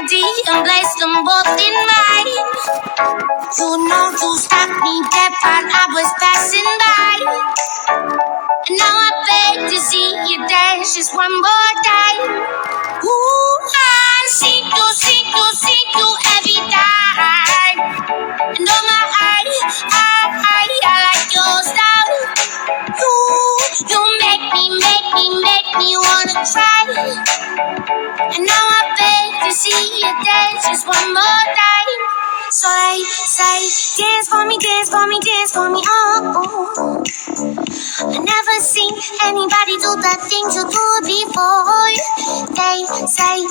body and place them both in mine. You know you stopped me dead while I was passing by. And now I beg to see you dance just one more time. Ooh, I see you every time. And oh my, I like your style. You make me wanna try. And now I beg to see you dance just one more time. So they say, dance for me, dance for me, dance for me, oh. I never seen anybody do the things you do before. They say